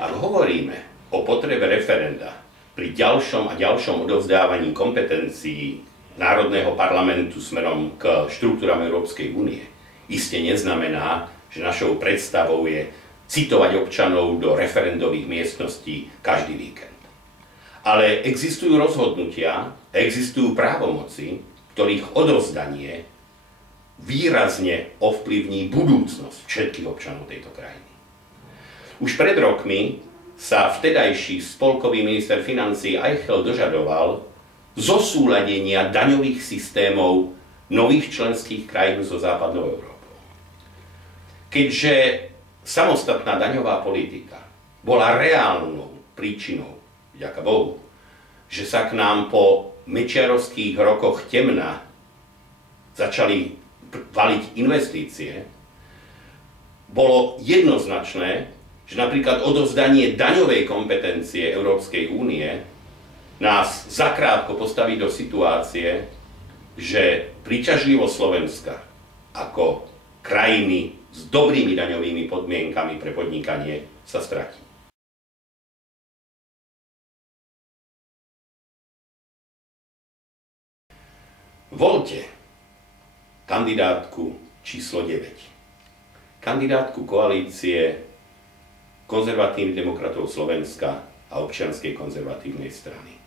Ak hovoríme o potrebe referenda pri ďalšom a ďalšom odovzdávaní kompetencií Národného parlamentu smerom k štruktúram Európskej únie, iste neznamená, že našou predstavou je citovať občanov do referendových miestností každý víkend. Ale existujú rozhodnutia, existujú právomoci, ktorých odovzdanie výrazne ovplyvní budúcnosť všetkých občanov tejto krajiny. Už pred rokmi sa vtedajší spolkový minister financií Eichel dožadoval zosúladenia daňových systémov nových členských krajín so západnou Európou. Keďže samostatná daňová politika bola reálnou príčinou, vďaka Bohu, že sa k nám po mečiarovských rokoch temna začali valiť investície, bolo jednoznačné, že napríklad odovzdanie daňovej kompetencie Európskej únie nás zakrátko postaví do situácie, že príťažlivosť Slovenska ako krajiny s dobrými daňovými podmienkami pre podnikanie sa stratí. Voľte kandidátku číslo 9. Kandidátku koalície Konzervatívnych demokratov Slovenska a Občianskej konzervatívnej strany.